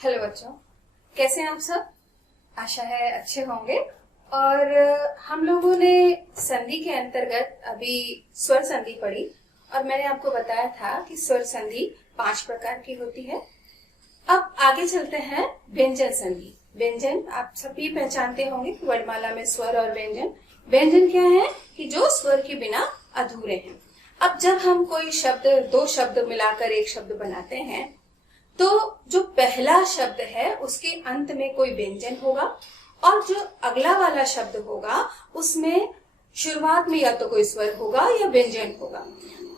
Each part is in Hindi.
हेलो बच्चों, कैसे हैं आप सब। आशा है अच्छे होंगे। और हम लोगों ने संधि के अंतर्गत अभी स्वर संधि पढ़ी और मैंने आपको बताया था कि स्वर संधि 5 प्रकार की होती है। अब आगे चलते हैं व्यंजन संधि। व्यंजन आप सभी पहचानते होंगे कि वर्णमाला में स्वर और व्यंजन। व्यंजन क्या है कि जो स्वर के बिना अधूरे हैं। अब जब हम कोई शब्द, दो शब्द मिलाकर एक शब्द बनाते हैं तो जो पहला शब्द है उसके अंत में कोई व्यंजन होगा और जो अगला वाला शब्द होगा उसमें शुरुआत में या तो कोई स्वर होगा या व्यंजन होगा।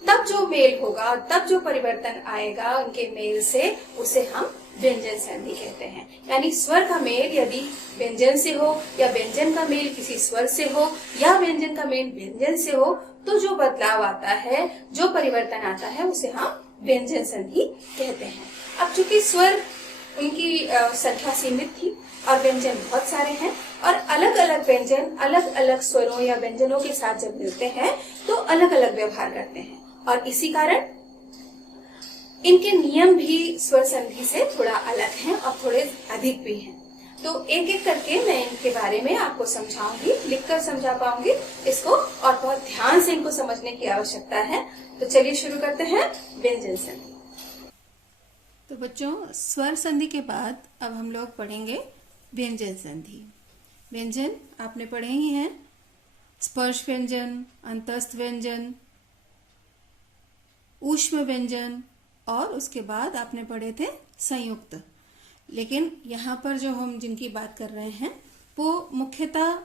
तब जो मेल होगा, तब जो परिवर्तन आएगा उनके मेल से, उसे हम व्यंजन संधि कहते हैं। यानी स्वर का मेल यदि व्यंजन से हो या व्यंजन का मेल किसी स्वर से हो या व्यंजन का मेल व्यंजन से हो, तो जो बदलाव आता है, जो परिवर्तन आता है, उसे हम व्यंजन संधि कहते हैं। अब चूंकि स्वर उनकी संख्या सीमित थी और व्यंजन बहुत सारे हैं और अलग अलग व्यंजन अलग अलग स्वरों या व्यंजनों के साथ जब मिलते हैं तो अलग अलग व्यवहार करते हैं और इसी कारण इनके नियम भी स्वर संधि से थोड़ा अलग हैं और थोड़े अधिक भी हैं। तो एक एक करके मैं इनके बारे में आपको समझाऊंगी, लिखकर समझा पाऊंगी इसको, और बहुत ध्यान से इनको समझने की आवश्यकता है। तो चलिए शुरू करते हैं व्यंजन संधि। तो बच्चों, स्वर संधि के बाद अब हम लोग पढ़ेंगे व्यंजन संधि। व्यंजन आपने पढ़े ही हैं, स्पर्श व्यंजन, अंतस्थ व्यंजन, ऊष्म व्यंजन, और उसके बाद आपने पढ़े थे संयुक्त। लेकिन यहाँ पर जो हम जिनकी बात कर रहे हैं वो मुख्यतः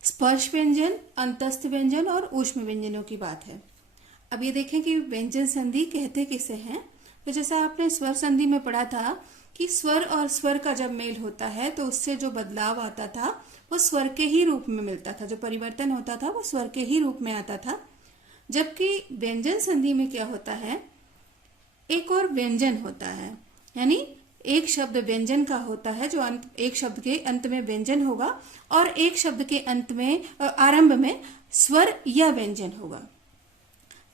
स्पर्श व्यंजन, अंतस्थ व्यंजन और ऊष्म व्यंजनों की बात है। अब ये देखें कि व्यंजन संधि कहते किसे हैं। तो जैसा आपने स्वर संधि में पढ़ा था कि स्वर और स्वर का जब मेल होता है तो उससे जो बदलाव आता था वो स्वर के ही रूप में मिलता था, जो परिवर्तन होता था वो स्वर के ही रूप में आता था। जबकि व्यंजन संधि में क्या होता है, एक और व्यंजन होता है, यानी एक शब्द व्यंजन का होता है जो एक शब्द के अंत में व्यंजन होगा और एक शब्द के अंत में आरंभ में स्वर या व्यंजन होगा।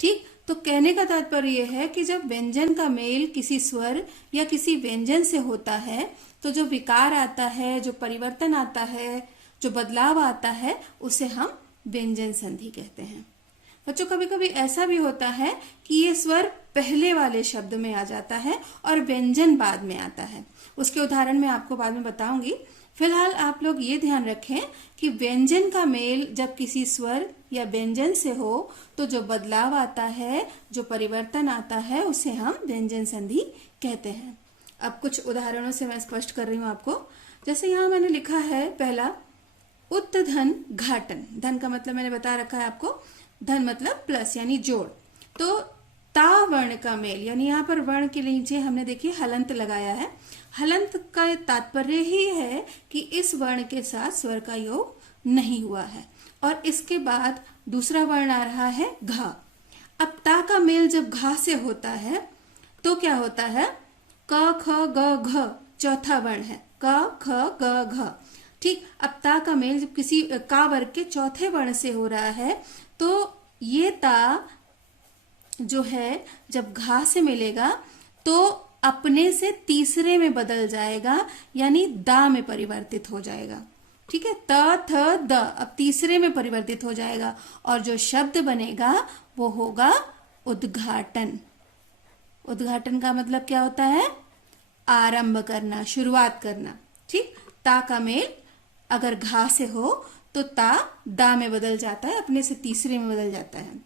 ठीक, तो कहने का तात्पर्य यह है कि जब व्यंजन का मेल किसी स्वर या किसी व्यंजन से होता है तो जो विकार आता है, जो परिवर्तन आता है, जो बदलाव आता है, उसे हम व्यंजन संधि कहते हैं। बच्चों, कभी कभी ऐसा भी होता है कि ये स्वर पहले वाले शब्द में आ जाता है और व्यंजन बाद में आता है। उसके उदाहरण मैं आपको बाद में बताऊंगी। फिलहाल आप लोग ये ध्यान रखें कि व्यंजन का मेल जब किसी स्वर या व्यंजन से हो तो जो बदलाव आता है, जो परिवर्तन आता है, उसे हम व्यंजन संधि कहते हैं। अब कुछ उदाहरणों से मैं स्पष्ट कर रही हूँ आपको। जैसे यहाँ मैंने लिखा है पहला, उत्धन घाटन। धन का मतलब मैंने बता रखा है आपको, धन मतलब प्लस यानी जोड़। तो ता वर्ण का मेल, यानी यहाँ पर वर्ण के नीचे हमने देखिए हलंत लगाया है। हलंत का तात्पर्य ही है कि इस वर्ण के साथ स्वर का योग नहीं हुआ है। और इसके बाद दूसरा वर्ण आ रहा है घा। अब ता का मेल जब घा से होता है तो क्या होता है, क ख ग घ चौथा वर्ण है, क ख ग घ। ठीक, अब ता का मेल जब किसी का वर्ग के चौथे वर्ण से हो रहा है तो ये ता जो है जब घा से मिलेगा तो अपने से तीसरे में बदल जाएगा, यानी दा में परिवर्तित हो जाएगा। ठीक है, त थ द अब तीसरे में परिवर्तित हो जाएगा और जो शब्द बनेगा वो होगा उद्घाटन। उद्घाटन का मतलब क्या होता है, आरंभ करना, शुरुआत करना। ठीक, ता का मेल अगर घा से हो तो ता दा में बदल जाता है, अपने से तीसरे में बदल जाता है।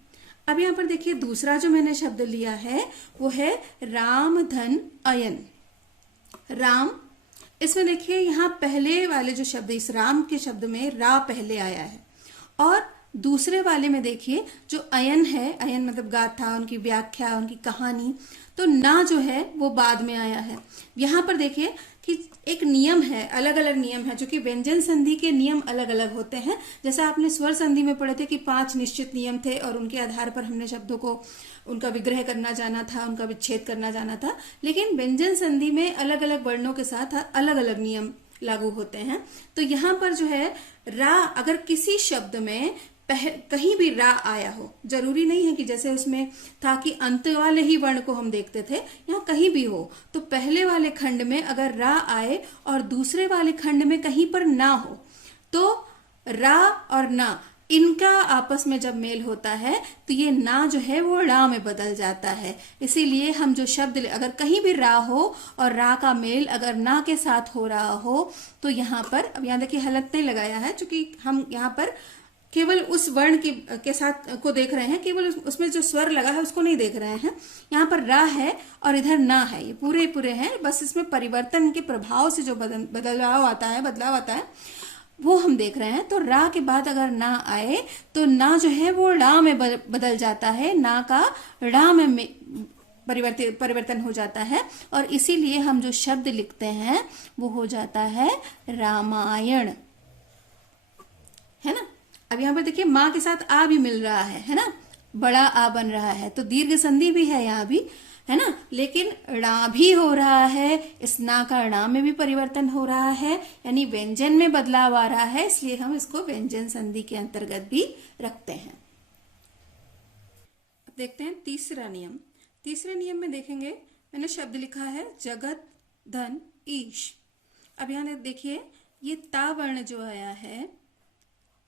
अब यहाँ पर देखिए दूसरा जो मैंने शब्द लिया है वो है राम धन अयन। राम, इसमें देखिए यहाँ पहले वाले जो शब्द, इस राम के शब्द में रा पहले आया है और दूसरे वाले में देखिए जो अयन है, अयन मतलब गाथा, उनकी व्याख्या, उनकी कहानी, तो ना जो है वो बाद में आया है। यहाँ पर देखिए कि एक नियम है, अलग अलग नियम है, जो कि व्यंजन संधि के नियम अलग अलग होते हैं। जैसा आपने स्वर संधि में पढ़े थे कि 5 निश्चित नियम थे और उनके आधार पर हमने शब्दों को, उनका विग्रह करना जाना था, उनका विच्छेद करना जाना था। लेकिन व्यंजन संधि में अलग अलग वर्णों के साथ अलग अलग नियम लागू होते हैं। तो यहाँ पर जो है रा, अगर किसी शब्द में कहीं भी रा आया हो, जरूरी नहीं है कि जैसे उसमें था कि अंत वाले ही वर्ण को हम देखते थे, यहाँ कहीं भी हो तो पहले वाले खंड में अगर रा आए और दूसरे वाले खंड में कहीं पर ना हो तो रा और ना इनका आपस में जब मेल होता है तो ये ना जो है वो रा में बदल जाता है। इसीलिए हम जो शब्द अगर कहीं भी रा हो और रा का मेल अगर ना के साथ हो रहा हो तो यहाँ पर, अब यहाँ देखिए हलत नहीं लगाया है क्योंकि हम यहाँ पर केवल उस वर्ण के साथ को देख रहे हैं, केवल उसमें जो स्वर लगा है उसको नहीं देख रहे हैं। यहाँ पर रा है और इधर ना है, ये पूरे पूरे हैं, बस इसमें परिवर्तन के प्रभाव से जो बदलाव आता है वो हम देख रहे हैं। तो रा के बाद अगर ना आए तो ना जो है वो रा में बदल जाता है, ना का रा में परिवर्तन हो जाता है और इसीलिए हम जो शब्द लिखते हैं वो हो जाता है रामायण, है ना। अब यहाँ पर देखिए माँ के साथ आ भी मिल रहा है ना, बड़ा आ बन रहा है तो दीर्घ संधि भी है यहाँ भी, है ना, लेकिन णा भी हो रहा है, इस ना का णा में भी परिवर्तन हो रहा है, यानी व्यंजन में बदलाव आ रहा है, इसलिए हम इसको व्यंजन संधि के अंतर्गत भी रखते हैं। अब देखते हैं तीसरा नियम। तीसरे नियम में देखेंगे मैंने शब्द लिखा है जगत धन ईश। अब यहाँ देखिए ये ता वर्ण जो आया है,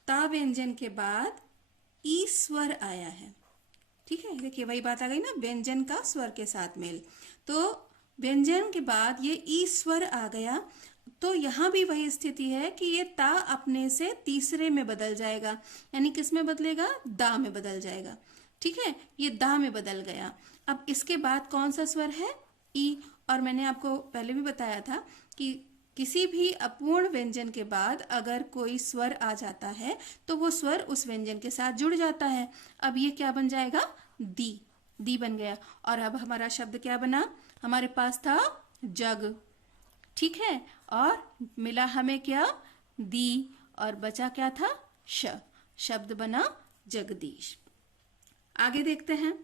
ता व्यंजन के बाद ई स्वर आया है, ठीक है। देखिए वही बात आ गई ना, व्यंजन का स्वर के साथ मेल। तो व्यंजन के बाद ये ई स्वर आ गया तो यहाँ भी वही स्थिति है कि ये ता अपने से तीसरे में बदल जाएगा, यानी किस में बदलेगा, दा में बदल जाएगा, ठीक है। ये दा में बदल गया। अब इसके बाद कौन सा स्वर है, ई। और मैंने आपको पहले भी बताया था कि किसी भी अपूर्ण व्यंजन के बाद अगर कोई स्वर आ जाता है तो वो स्वर उस व्यंजन के साथ जुड़ जाता है। अब ये क्या बन जाएगा, दी, दी बन गया। और अब हमारा शब्द क्या बना, हमारे पास था जग, ठीक है, और मिला हमें क्या, दी, और बचा क्या था, श, शब्द बना जगदीश। आगे देखते हैं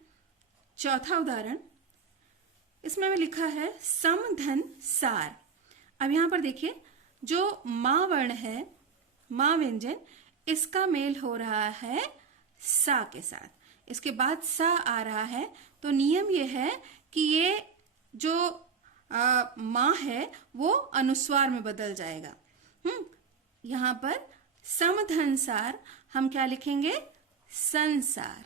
चौथा उदाहरण। इसमें मैं लिखा है सम धन सार। अब यहां पर देखिए जो मां वर्ण है, मां व्यंजन, इसका मेल हो रहा है सा के साथ, इसके बाद सा आ रहा है। तो नियम ये है कि ये जो मां है वो अनुस्वार में बदल जाएगा। यहां पर समधनसार हम क्या लिखेंगे, संसार,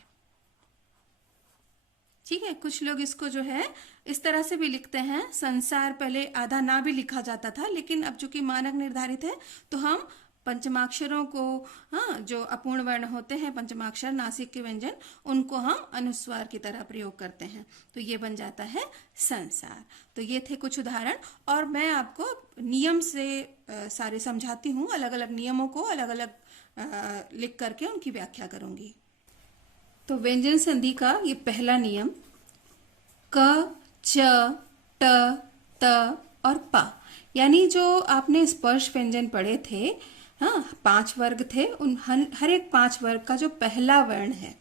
ठीक है। कुछ लोग इसको जो है इस तरह से भी लिखते हैं, संसार, पहले आधा ना भी लिखा जाता था, लेकिन अब चूंकि मानक निर्धारित है तो हम पंचमाक्षरों को, हाँ, जो अपूर्ण वर्ण होते हैं पंचमाक्षर नासिक के व्यंजन, उनको हम अनुस्वार की तरह प्रयोग करते हैं, तो ये बन जाता है संसार। तो ये थे कुछ उदाहरण, और मैं आपको नियम से सारे समझाती हूँ, अलग अलग नियमों को अलग अलग लिख करके उनकी व्याख्या करूंगी। तो व्यंजन संधि का ये पहला नियम, क, च, ट, त और पा, यानी जो आपने स्पर्श व्यंजन पढ़े थे, हाँ, 5 वर्ग थे, उन हर एक 5 वर्ग का जो पहला वर्ण है,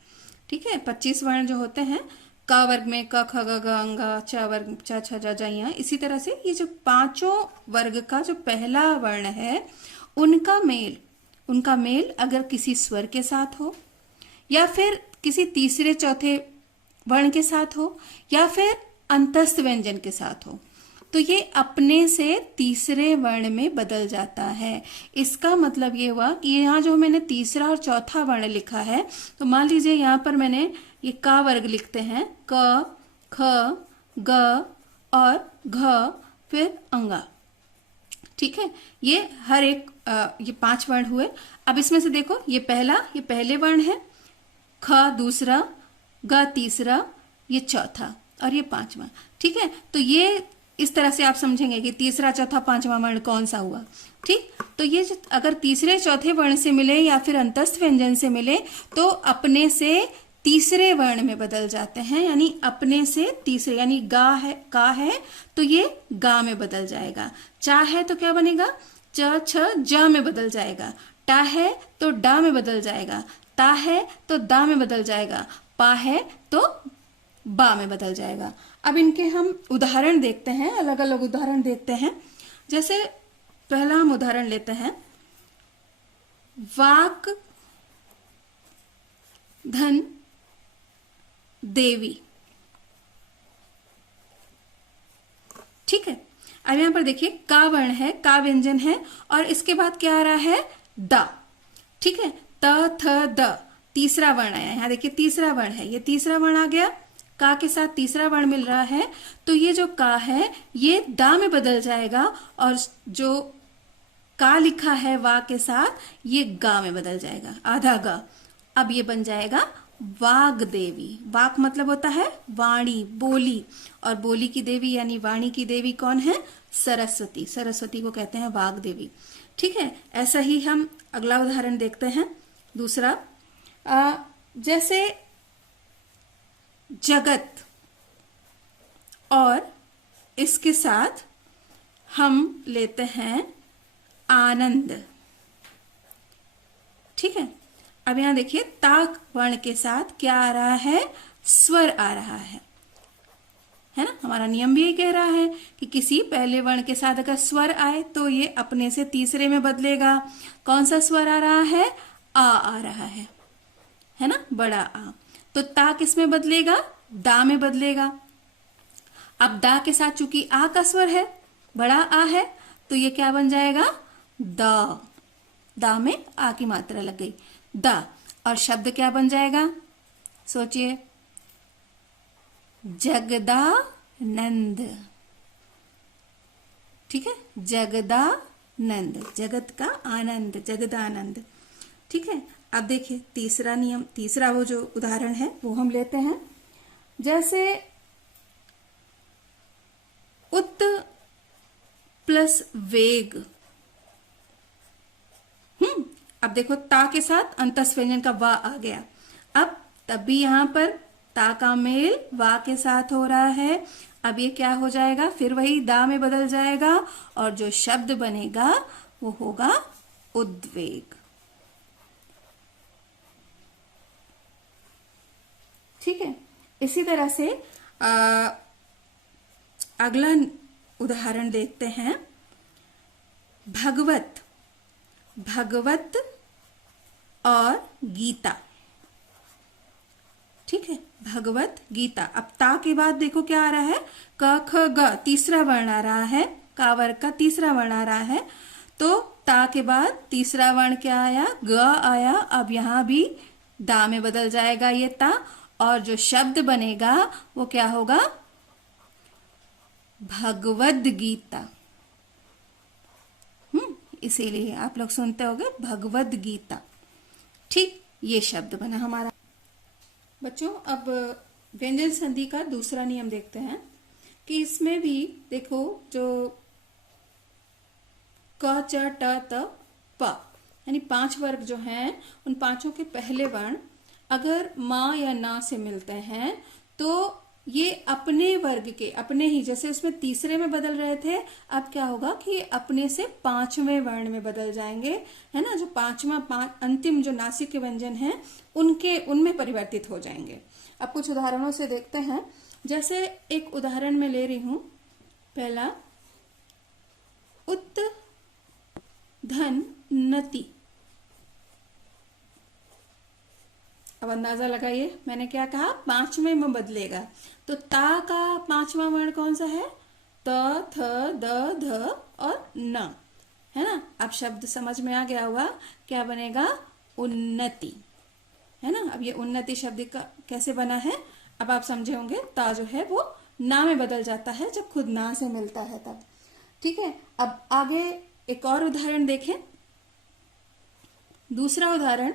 ठीक है, 25 वर्ण जो होते हैं, क वर्ग में क, ख, ग, घ, अंग, च वर्ग च, छ, ज, ज, इसी तरह से ये जो 5 वर्ग का जो पहला वर्ण है उनका मेल अगर किसी स्वर के साथ हो, या फिर किसी तीसरे चौथे वर्ण के साथ हो, या फिर अंतस्थ व्यंजन के साथ हो, तो ये अपने से तीसरे वर्ण में बदल जाता है। इसका मतलब ये हुआ कि यहाँ जो मैंने तीसरा और चौथा वर्ण लिखा है, तो मान लीजिए यहाँ पर मैंने ये का वर्ग लिखते हैं, क, ख, ग और घ, फिर अंगा, ठीक है। ये हर एक ये 5 वर्ण हुए। अब इसमें से देखो, ये पहले वर्ण है, ख दूसरा, ग तीसरा, ये चौथा और ये 5वां, ठीक है। तो ये इस तरह से आप समझेंगे कि तीसरा, चौथा, 5वां वर्ण कौन सा हुआ, ठीक। तो ये अगर तीसरे चौथे वर्ण से मिले या फिर अंतस्थ व्यंजन से मिले तो अपने से तीसरे वर्ण में बदल जाते हैं, यानी अपने से तीसरे, यानी का है तो ये गा में बदल जाएगा, चा है तो क्या बनेगा, च, छ, ज में बदल जाएगा, टा है तो डा में बदल जाएगा, ता है तो दा में बदल जाएगा, पा है तो बा में बदल जाएगा। अब इनके हम उदाहरण देखते हैं, अलग अलग उदाहरण देखते हैं। जैसे पहला हम उदाहरण लेते हैं, वाक धन देवी। ठीक है, अब यहां पर देखिए का वर्ण है, का व्यंजन है और इसके बाद क्या आ रहा है, द। ठीक है, त थ द तीसरा वर्ण आया, यहां देखिए तीसरा वर्ण है, ये तीसरा वर्ण आ गया, का के साथ तीसरा वर्ण मिल रहा है, तो ये जो का है ये दा में बदल जाएगा और जो का लिखा है वा के साथ ये गा में बदल जाएगा, आधा गा। अब ये बन जाएगा वाग देवी। वाक मतलब होता है वाणी, बोली, और बोली की देवी यानी वाणी की देवी कौन है, सरस्वती। सरस्वती को कहते हैं वाग देवी। ठीक है, ऐसा ही हम अगला उदाहरण देखते हैं, दूसरा। जैसे जगत और इसके साथ हम लेते हैं आनंद। ठीक है, अब यहां देखिए ताक वर्ण के साथ क्या आ रहा है, स्वर आ रहा है ना। हमारा नियम भी यही कह रहा है कि किसी पहले वर्ण के साथ अगर स्वर आए तो ये अपने से तीसरे में बदलेगा। कौन सा स्वर आ रहा है, आ रहा है ना, बड़ा आ। तो ता किस में बदलेगा, दा में बदलेगा। अब दा के साथ चूंकि आ का स्वर है, बड़ा आ है, तो ये क्या बन जाएगा, दा। दा में आ की मात्रा लग गई, दा। और शब्द क्या बन जाएगा, सोचिए, जगदानंद। ठीक है, जगदानंद, जगत का आनंद, जगदानंद। ठीक है, अब देखिए तीसरा नियम, तीसरा वो जो उदाहरण है वो हम लेते हैं। जैसे उत प्लस वेग। अब देखो ता के साथ अंतस व्यंजन का वा आ गया। अब तब भी यहां पर ता का मेल वा के साथ हो रहा है। अब ये क्या हो जाएगा, फिर वही दा में बदल जाएगा और जो शब्द बनेगा वो होगा उद्वेग। ठीक है, इसी तरह से अगला उदाहरण देखते हैं, भगवत। भगवत और गीता। ठीक है, भगवत गीता। अब ता के बाद देखो क्या आ रहा है, क ख ग तीसरा वर्ण आ रहा है, का वर्ग का तीसरा वर्ण आ रहा है। तो ता के बाद तीसरा वर्ण क्या आया, ग आया। अब यहां भी दा में बदल जाएगा ये ता, और जो शब्द बनेगा वो क्या होगा, भगवद गीता। इसीलिए आप लोग सुनते होंगे भगवद गीता। ठीक, ये शब्द बना हमारा। बच्चों, अब व्यंजन संधि का दूसरा नियम देखते हैं कि इसमें भी देखो जो क च ट त प यानी 5 वर्ग जो हैं, उन पांचों के पहले वर्ण अगर मां या ना से मिलते हैं तो ये अपने वर्ग के, अपने ही, जैसे उसमें तीसरे में बदल रहे थे, अब क्या होगा कि अपने से 5वें वर्ण में बदल जाएंगे, है ना। जो अंतिम जो नासिक के व्यंजन हैं उनमें परिवर्तित हो जाएंगे। अब कुछ उदाहरणों से देखते हैं। जैसे एक उदाहरण मैं ले रही हूं, पहला उत धन नति। अब अंदाजा लगाइए, मैंने क्या कहा, 5वें में बदलेगा। तो ता का 5वां वर्ण कौन सा है, त थ द ध और न, है ना। अब शब्द समझ में आ गया होगा, क्या बनेगा, उन्नति, है ना। अब ये उन्नति शब्द का कैसे बना है, अब आप समझे होंगे। ता जो है वो ना में बदल जाता है जब खुद ना से मिलता है तब। ठीक है, अब आगे एक और उदाहरण देखें। दूसरा उदाहरण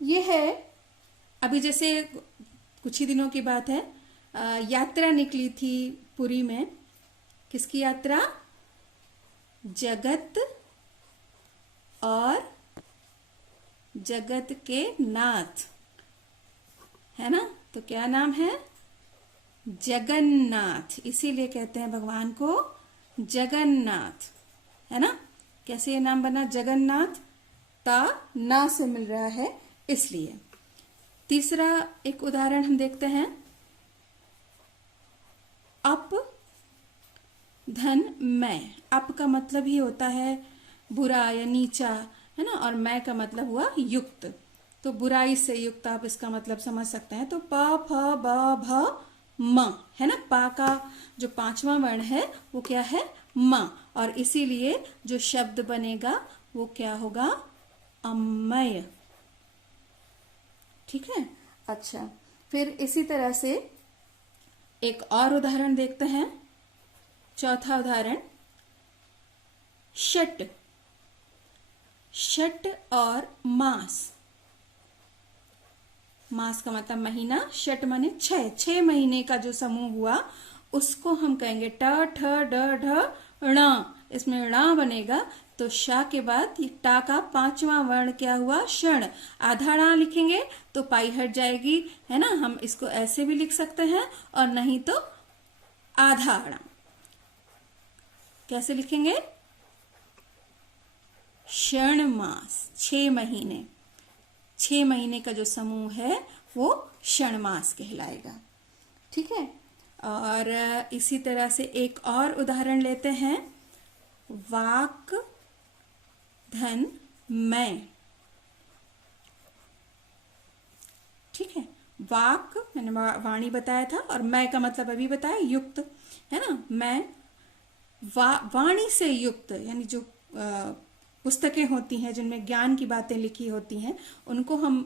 ये है, अभी जैसे कुछ ही दिनों की बात है, यात्रा निकली थी पुरी में। किसकी यात्रा, जगत और जगत के नाथ, है ना। तो क्या नाम है, जगन्नाथ। इसीलिए कहते हैं भगवान को जगन्नाथ, है ना। कैसे ये नाम बना, जगन्नाथ, ता ना से मिल रहा है इसलिए। तीसरा एक उदाहरण हम देखते हैं, अप धन मैं। अप का मतलब ही होता है बुरा या नीचा, है ना, और मैं का मतलब हुआ युक्त, तो बुराई से युक्त आप इसका मतलब समझ सकते हैं। तो प फ ब भ म, है ना, पा का जो पांचवा वर्ण है वो क्या है, म, और इसीलिए जो शब्द बनेगा वो क्या होगा, अम्मय। ठीक है। अच्छा, फिर इसी तरह से एक और उदाहरण देखते हैं। चौथा उदाहरण, षट। षट और मास, मास का मतलब महीना, षट माने छह, 6 महीने का जो समूह हुआ उसको हम कहेंगे ट ठ ड ढ ण, इसमें ण बनेगा। तो शा के बाद ये टा का पांचवा वर्ण क्या हुआ, क्षण। आधा णा लिखेंगे तो पाई हट जाएगी, है ना, हम इसको ऐसे भी लिख सकते हैं, और नहीं तो आधा णा। कैसे लिखेंगे, क्षण मास, 6 महीने, 6 महीने का जो समूह है वो क्षण मास कहलाएगा। ठीक है। और इसी तरह से एक और उदाहरण लेते हैं, वाक धन मैं। ठीक है, वाक मैंने वाणी बताया था, और मैं का मतलब अभी बताया युक्त, है ना। मैं वाणी से युक्त, यानी जो पुस्तकें होती हैं जिनमें ज्ञान की बातें लिखी होती हैं उनको हम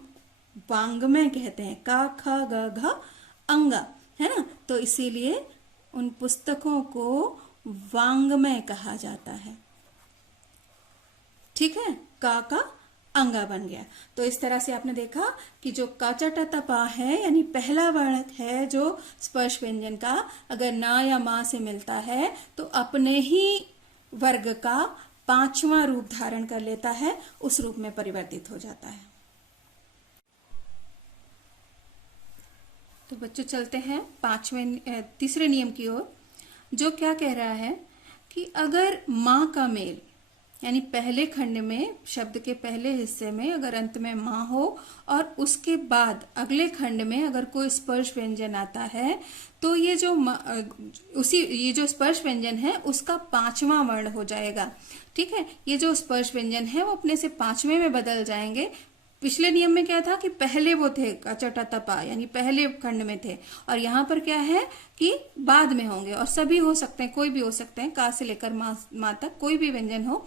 वांग्मय कहते हैं, का ख ग घ अंगा, है ना। तो इसीलिए उन पुस्तकों को वांग्मय कहा जाता है। ठीक है, का अंगा बन गया। तो इस तरह से आपने देखा कि जो का च ट त पा है, यानी पहला वर्ण है जो स्पर्श व्यंजन का, अगर ना या मां से मिलता है तो अपने ही वर्ग का पांचवा रूप धारण कर लेता है, उस रूप में परिवर्तित हो जाता है। तो बच्चों चलते हैं तीसरे नियम की ओर, जो क्या कह रहा है कि अगर मां का मेल, यानी पहले खंड में शब्द के पहले हिस्से में अगर अंत में मां हो और उसके बाद अगले खंड में अगर कोई स्पर्श व्यंजन आता है, तो ये जो स्पर्श व्यंजन है उसका पांचवा वर्ण हो जाएगा। ठीक है, ये जो स्पर्श व्यंजन है वो अपने से पांचवें में बदल जाएंगे। पिछले नियम में क्या था कि पहले वो थे कचटतपा, यानी पहले खंड में थे, और यहाँ पर क्या है कि बाद में होंगे, और सभी हो सकते हैं, कोई भी हो सकते हैं, का से लेकर मां तक कोई भी व्यंजन हो,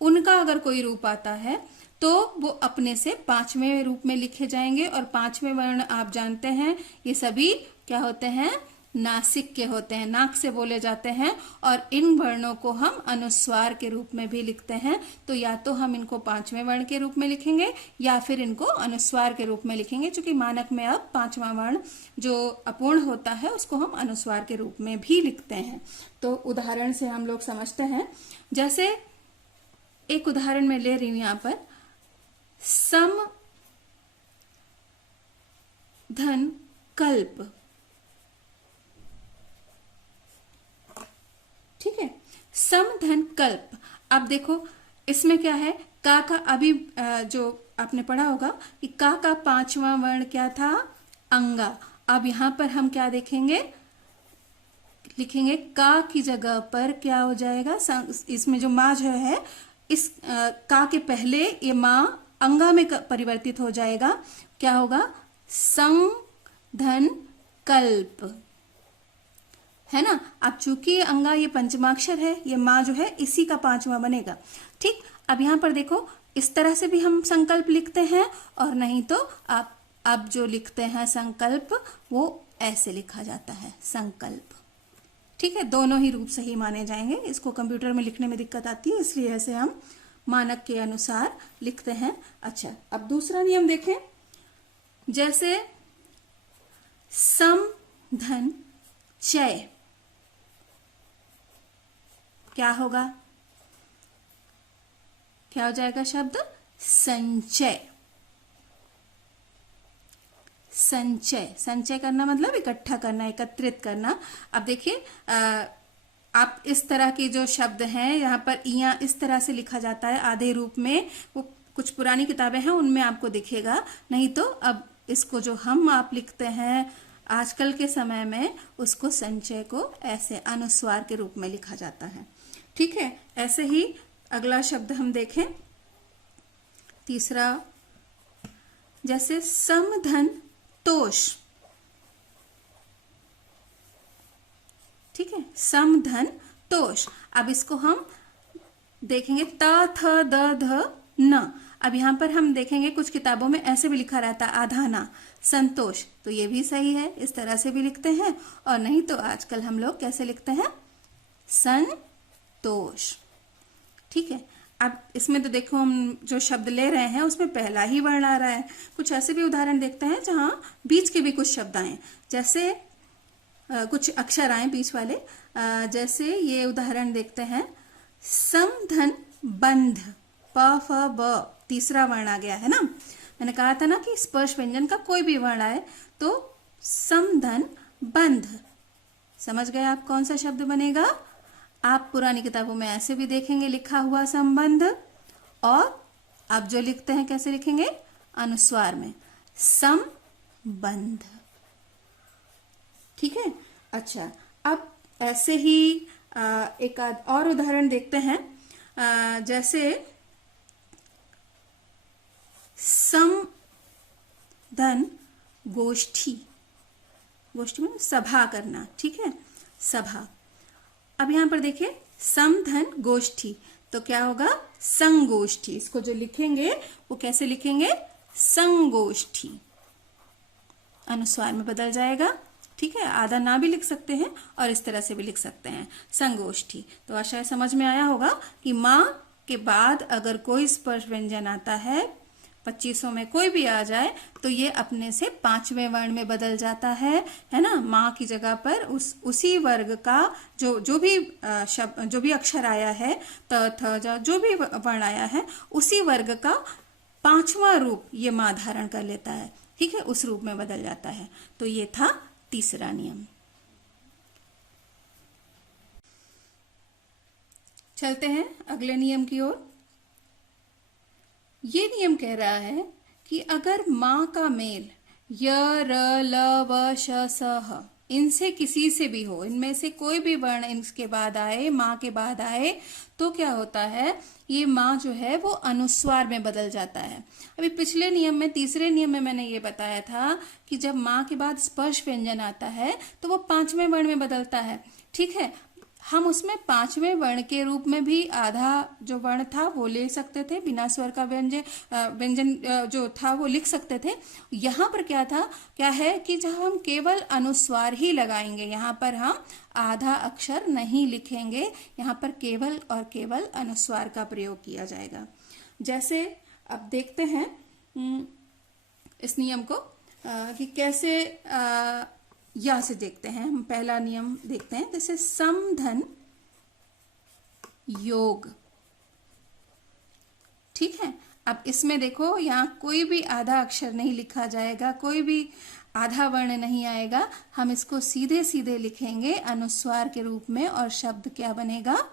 उनका अगर कोई रूप आता है तो वो अपने से पांचवें रूप में लिखे जाएंगे। और पांचवें वर्ण आप जानते हैं ये सभी क्या होते हैं, नासिक के होते हैं, नाक से बोले जाते हैं, और इन वर्णों को हम अनुस्वार के रूप में भी लिखते हैं। तो या तो हम इनको पांचवें वर्ण के रूप में लिखेंगे या फिर इनको अनुस्वार के रूप में लिखेंगे, क्योंकि मानक में अब पांचवा वर्ण जो अपूर्ण होता है उसको हम अनुस्वार के रूप में भी लिखते हैं। तो उदाहरण से हम लोग समझते हैं, जैसे एक उदाहरण मैं ले रही हूं यहां पर, सम धन कल्प। ठीक है, सम धन कल्प। अब देखो इसमें क्या है, का अभी जो आपने पढ़ा होगा कि का पांचवा वर्ण क्या था, अंगा। अब यहां पर हम क्या देखेंगे, लिखेंगे का की जगह पर क्या हो जाएगा, इसमें जो मां जो है इस का के पहले ये मां अंगा में परिवर्तित हो जाएगा। क्या होगा, सं धन कल्प, है ना। अब चूंकि ये अंगा ये पंचमाक्षर है, ये मां जो है इसी का पांचवा बनेगा। ठीक, अब यहां पर देखो इस तरह से भी हम संकल्प लिखते हैं, और नहीं तो आप अब जो लिखते हैं संकल्प वो ऐसे लिखा जाता है, संकल्प। ठीक है, दोनों ही रूप सही माने जाएंगे। इसको कंप्यूटर में लिखने में दिक्कत आती है, इसलिए ऐसे हम मानक के अनुसार लिखते हैं। अच्छा, अब दूसरा नियम देखें, जैसे सम धन चय, क्या होगा, क्या हो जाएगा शब्द, संचय। संचय, संचय करना मतलब इकट्ठा करना, एकत्रित करना। अब देखिए आप इस तरह के जो शब्द हैं यहाँ पर इया इस तरह से लिखा जाता है आधे रूप में, वो कुछ पुरानी किताबें हैं उनमें आपको दिखेगा, नहीं तो अब इसको जो हम आप लिखते हैं आजकल के समय में, उसको संचय को ऐसे अनुस्वार के रूप में लिखा जाता है। ठीक है, ऐसे ही अगला शब्द हम देखें, तीसरा जैसे सम धन तोष, ठीक है, सम धन तोष। अब इसको हम देखेंगे त थ द ध न। अब यहाँ पर हम देखेंगे कुछ किताबों में ऐसे भी लिखा रहता है आधा ना, संतोष, तो ये भी सही है, इस तरह से भी लिखते हैं। और नहीं तो आजकल हम लोग कैसे लिखते हैं, संतोष, ठीक है। अब इसमें तो देखो हम जो शब्द ले रहे हैं उसमें पहला ही वर्ण आ रहा है। कुछ ऐसे भी उदाहरण देखते हैं जहां बीच के भी कुछ शब्द आए, जैसे कुछ अक्षर आए बीच वाले। जैसे ये उदाहरण देखते हैं, समधन बंध, प फ ब, तीसरा वर्ण आ गया है ना। मैंने कहा था ना कि स्पर्श व्यंजन का कोई भी वर्ण आए तो समधन बंध। समझ गए आप कौन सा शब्द बनेगा? आप पुरानी किताबों में ऐसे भी देखेंगे लिखा हुआ संबंध, और आप जो लिखते हैं कैसे लिखेंगे, अनुस्वार में, संबंध, ठीक है। अच्छा, अब ऐसे ही एक और उदाहरण देखते हैं। जैसे समधन गोष्ठी, गोष्ठी में सभा करना, ठीक है, सभा। अब यहां पर देखिए समधन गोष्ठी, तो क्या होगा, संगोष्ठी। इसको जो लिखेंगे वो कैसे लिखेंगे, संगोष्ठी, अनुस्वार में बदल जाएगा, ठीक है। आधा ना भी लिख सकते हैं और इस तरह से भी लिख सकते हैं, संगोष्ठी। तो आशा है समझ में आया होगा कि माँ के बाद अगर कोई स्पर्श व्यंजन आता है, 2500 में कोई भी आ जाए, तो ये अपने से 5वें वर्ण में बदल जाता है ना। माँ की जगह पर उसी वर्ग का जो भी शब्द, जो भी अक्षर आया है, त थ ज, जो भी वर्ण आया है, उसी वर्ग का 5वां रूप ये माँ धारण कर लेता है, ठीक है, उस रूप में बदल जाता है। तो ये था तीसरा नियम। चलते हैं अगले नियम की ओर। ये नियम कह रहा है कि अगर माँ का मेल य, र, ल, व, श, स, ह इनसे किसी से भी हो, इनमें से कोई भी वर्ण इनके बाद आए, माँ के बाद आए, तो क्या होता है, ये माँ जो है वो अनुस्वार में बदल जाता है। अभी पिछले नियम में, तीसरे नियम में मैंने ये बताया था कि जब माँ के बाद स्पर्श व्यंजन आता है तो वो 5वें वर्ण में बदलता है, ठीक है। हम उसमें 5वें वर्ण के रूप में भी आधा जो वर्ण था वो ले सकते थे, बिना स्वर का व्यंजन जो था वो लिख सकते थे। यहाँ पर क्या है कि जब हम केवल अनुस्वार ही लगाएंगे, यहाँ पर हम आधा अक्षर नहीं लिखेंगे, यहाँ पर केवल और केवल अनुस्वार का प्रयोग किया जाएगा। जैसे अब देखते हैं इस नियम को कि कैसे या से देखते हैं। हम पहला नियम देखते हैं, जैसे समधन योग, ठीक है। अब इसमें देखो यहाँ कोई भी आधा अक्षर नहीं लिखा जाएगा, कोई भी आधा वर्ण नहीं आएगा, हम इसको सीधे सीधे लिखेंगे अनुस्वार के रूप में, और शब्द क्या बनेगा,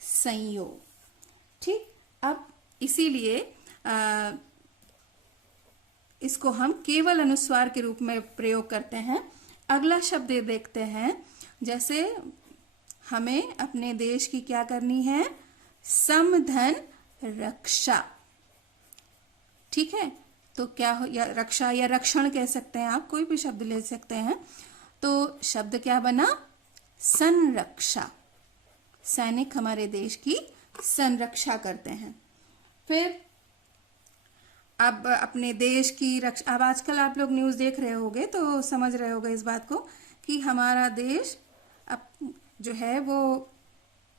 संयोग, ठीक। अब इसीलिए इसको हम केवल अनुस्वार के रूप में प्रयोग करते हैं। अगला शब्द देखते हैं, जैसे हमें अपने देश की क्या करनी है, समधन रक्षा, ठीक है। तो क्या हो, या रक्षा या रक्षण कह सकते हैं आप, कोई भी शब्द ले सकते हैं। तो शब्द क्या बना, संरक्षा, सैनिक हमारे देश की संरक्षा करते हैं। फिर अब अपने देश की रक्षा, अब आजकल आप लोग न्यूज़ देख रहे होंगे तो समझ रहे होंगे इस बात को कि हमारा देश अब जो है वो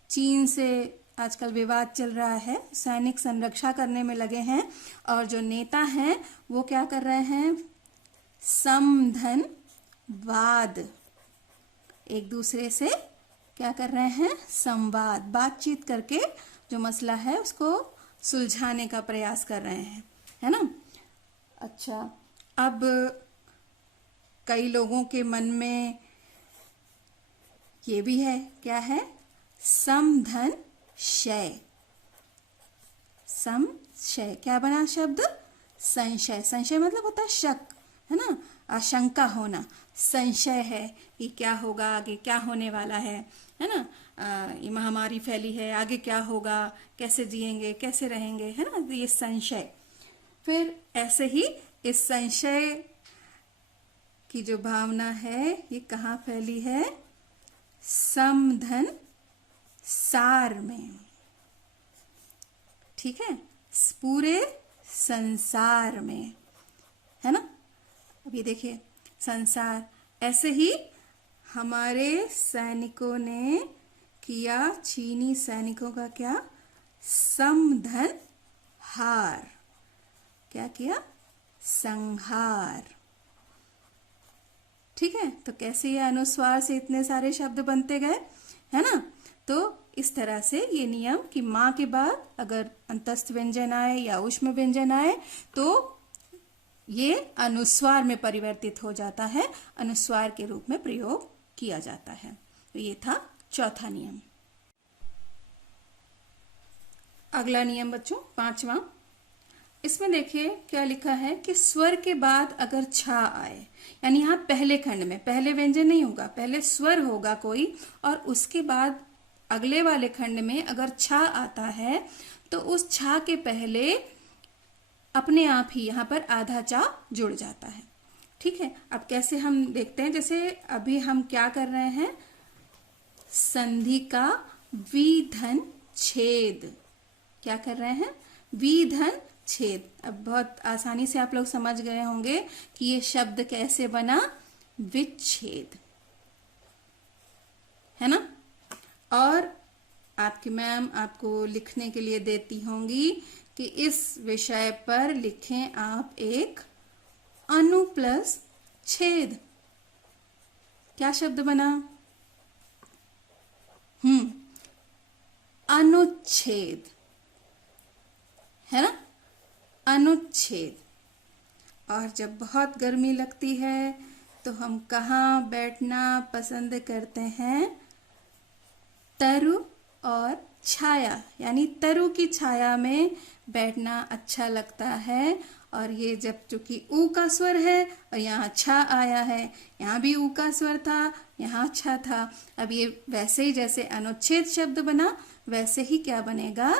चीन से आजकल विवाद चल रहा है, सैनिक संरक्षा करने में लगे हैं, और जो नेता हैं वो क्या कर रहे हैं, समधन वाद, एक दूसरे से क्या कर रहे हैं, संवाद, बातचीत करके जो मसला है उसको सुलझाने का प्रयास कर रहे हैं, है ना। अच्छा, अब कई लोगों के मन में ये भी है, क्या है, समधन शय, संशय, क्या बना शब्द, संशय। संशय मतलब होता है शक, है ना, आशंका होना, संशय है कि क्या होगा आगे, क्या होने वाला है ना। ये महामारी फैली है, आगे क्या होगा, कैसे जिएंगे, कैसे रहेंगे, है ना, ये संशय। फिर ऐसे ही इस संशय की जो भावना है ये कहाँ फैली है? समधन सार में। ठीक है, पूरे संसार में, है ना। अब ये देखिए संसार, ऐसे ही हमारे सैनिकों ने किया चीनी सैनिकों का क्या? समधन हार। क्या किया? संहार। ठीक है, तो कैसे ये अनुस्वार से इतने सारे शब्द बनते गए, है ना। तो इस तरह से ये नियम कि माँ के बाद अगर अंतस्थ व्यंजन आए या ऊष्म व्यंजन आए तो ये अनुस्वार में परिवर्तित हो जाता है, अनुस्वार के रूप में प्रयोग किया जाता है। तो ये था चौथा नियम। अगला नियम बच्चों 5वां, इसमें देखिए क्या लिखा है कि स्वर के बाद अगर छा आए, यानी यहाँ पहले खंड में पहले व्यंजन नहीं होगा, पहले स्वर होगा कोई और उसके बाद अगले वाले खंड में अगर छा आता है तो उस छा के पहले अपने आप ही यहाँ पर आधा चा जुड़ जाता है। ठीक है, अब कैसे हम देखते हैं, जैसे अभी हम क्या कर रहे हैं, संधि का विधन छेद। क्या कर रहे हैं? विधन छेद। अब बहुत आसानी से आप लोग समझ गए होंगे कि ये शब्द कैसे बना, विच्छेद, है ना। और आपकी मैम आपको लिखने के लिए देती होंगी कि इस विषय पर लिखें आप एक अनु प्लस छेद। क्या शब्द बना? अनुच्छेद, है ना, अनुच्छेद। और जब बहुत गर्मी लगती है तो हम कहाँ बैठना पसंद करते हैं? तरु और छाया, यानी तरु की छाया में बैठना अच्छा लगता है। और ये जब चूंकि ऊ का स्वर है और यहाँ छा आया है, यहाँ भी ऊ का स्वर था, यहाँ छा था। अब ये वैसे ही जैसे अनुच्छेद शब्द बना वैसे ही क्या बनेगा?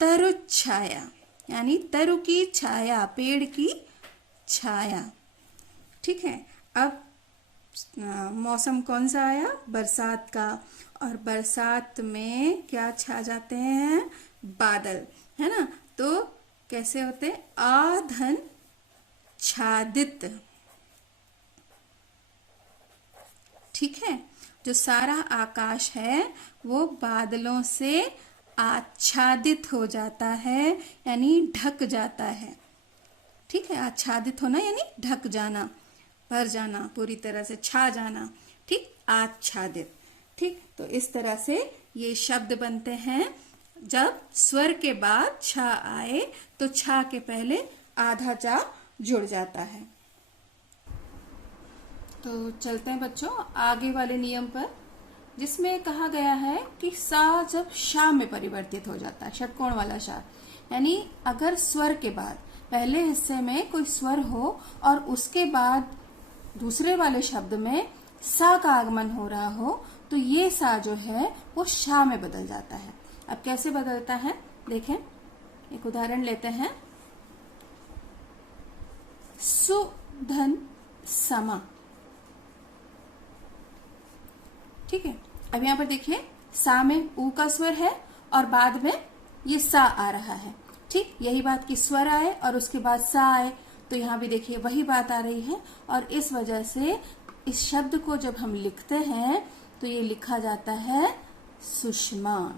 तरु छाया, यानी तरु की छाया, पेड़ की छाया। ठीक है, अब मौसम कौन सा आया? बरसात का। और बरसात में क्या छा जाते हैं? बादल, है ना। तो कैसे होते? आधन छादित। ठीक है, जो सारा आकाश है वो बादलों से आच्छादित हो जाता है, यानी ढक जाता है। ठीक है, आच्छादित होना यानी ढक जाना, भर जाना, पूरी तरह से छा जाना। ठीक, आच्छादित। ठीक, तो इस तरह से ये शब्द बनते हैं। जब स्वर के बाद छा आए तो छा के पहले आधा चा जुड़ जाता है। तो चलते हैं बच्चों आगे वाले नियम पर, जिसमें कहा गया है कि सा जब शा में परिवर्तित हो जाता है, षटकोण वाला शा, यानी अगर स्वर के बाद पहले हिस्से में कोई स्वर हो और उसके बाद दूसरे वाले शब्द में सा का आगमन हो रहा हो तो ये सा जो है वो शा में बदल जाता है। अब कैसे बदलता है देखें, एक उदाहरण लेते हैं। सुधन समा। ठीक है, अब यहां पर देखिए सा में ऊ का स्वर है और बाद में ये सा आ रहा है। ठीक, यही बात कि स्वर आए और उसके बाद सा आए, तो यहां भी देखिए वही बात आ रही है। और इस वजह से इस शब्द को जब हम लिखते हैं तो ये लिखा जाता है सुषमा।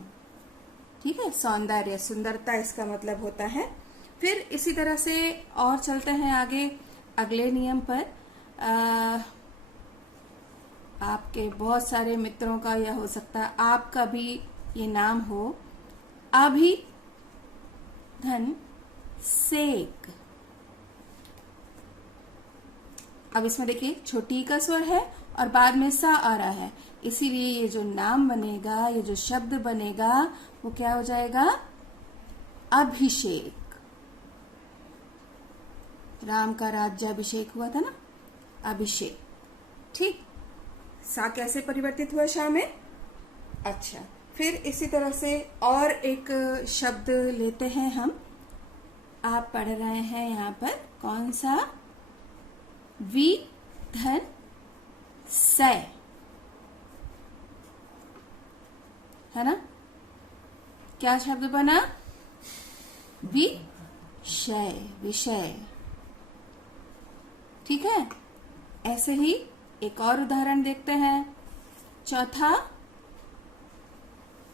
ठीक है, सौंदर्य, सुंदरता इसका मतलब होता है। फिर इसी तरह से और चलते हैं आगे अगले नियम पर। आपके बहुत सारे मित्रों का या हो सकता है आपका भी ये नाम हो, अभी धन सेक। अब इसमें देखिए छोटी का स्वर है और बाद में सा आ रहा है, इसीलिए ये जो नाम बनेगा, ये जो शब्द बनेगा वो क्या हो जाएगा? अभिषेक। राम का राज्याभिषेक हुआ था ना, अभिषेक। ठीक, सा कैसे परिवर्तित हुआ शा में? अच्छा, फिर इसी तरह से और एक शब्द लेते हैं हम। आप पढ़ रहे हैं यहाँ पर कौन सा? वी धन से, है ना? क्या शब्द बना? विषय, विषय। ठीक है। ऐसे ही एक और उदाहरण देखते हैं। चौथा,